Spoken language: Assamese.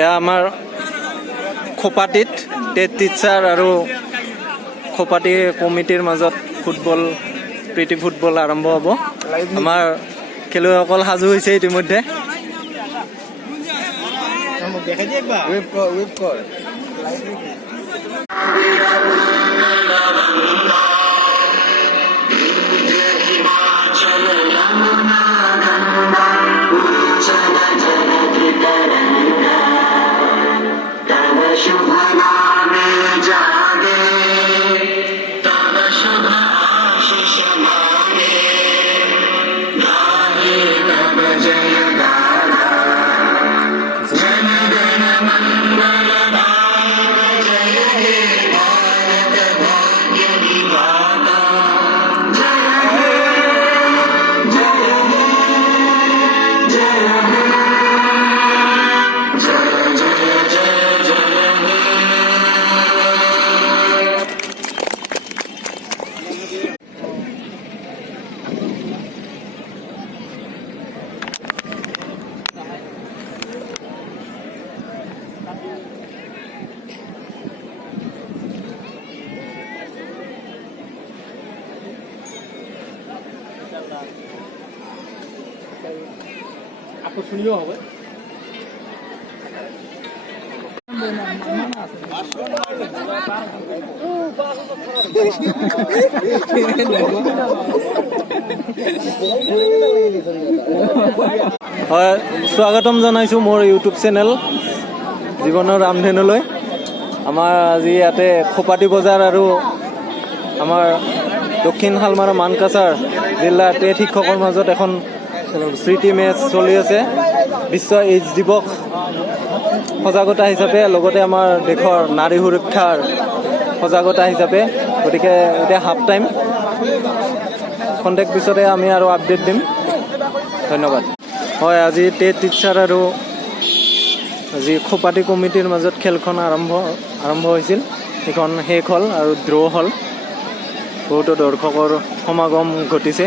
এয়া আমাৰ খোপাটিত টেট টিচাৰ আৰু খোপাটি কমিটিৰ মাজত প্ৰীতি ফুটবল আৰম্ভ হ'ব। আমাৰ খেলুৱৈসকল সাজু হৈছে ইতিমধ্যে। আকৰ্ষণীয় হবে। হয়, স্বাগতম জনাইছোঁ মোৰ ইউটিউব চেনেল জীৱনৰ ৰামধেনুলৈ। আমাৰ আজি ইয়াতে খোপাটি বজাৰ আৰু আমাৰ দক্ষিণ শালমাৰা মানকাছাৰ জিলাৰ টেট শিক্ষকৰ মাজত এখন স্মৃতি মেচ চলি আছে। বিশ্ব এইডছ দিৱস সজাগতা হিচাপে, লগতে আমাৰ দেশৰ নাৰী সুৰক্ষাৰ সজাগতা হিচাপে। গতিকে এতিয়া হাফ টাইম, খন্তেক পিছতে আমি আৰু আপডেট দিম। ধন্যবাদ। হয়, আজি টেট টিচাৰ আৰু আজি খোপাটি কমিটিৰ মাজত খেলখন আৰম্ভ হৈছিল। সেইখন শেষ হ'ল আৰু ড্ৰ' হ'ল। বহুতো দৰ্শকৰ সমাগম ঘটিছে।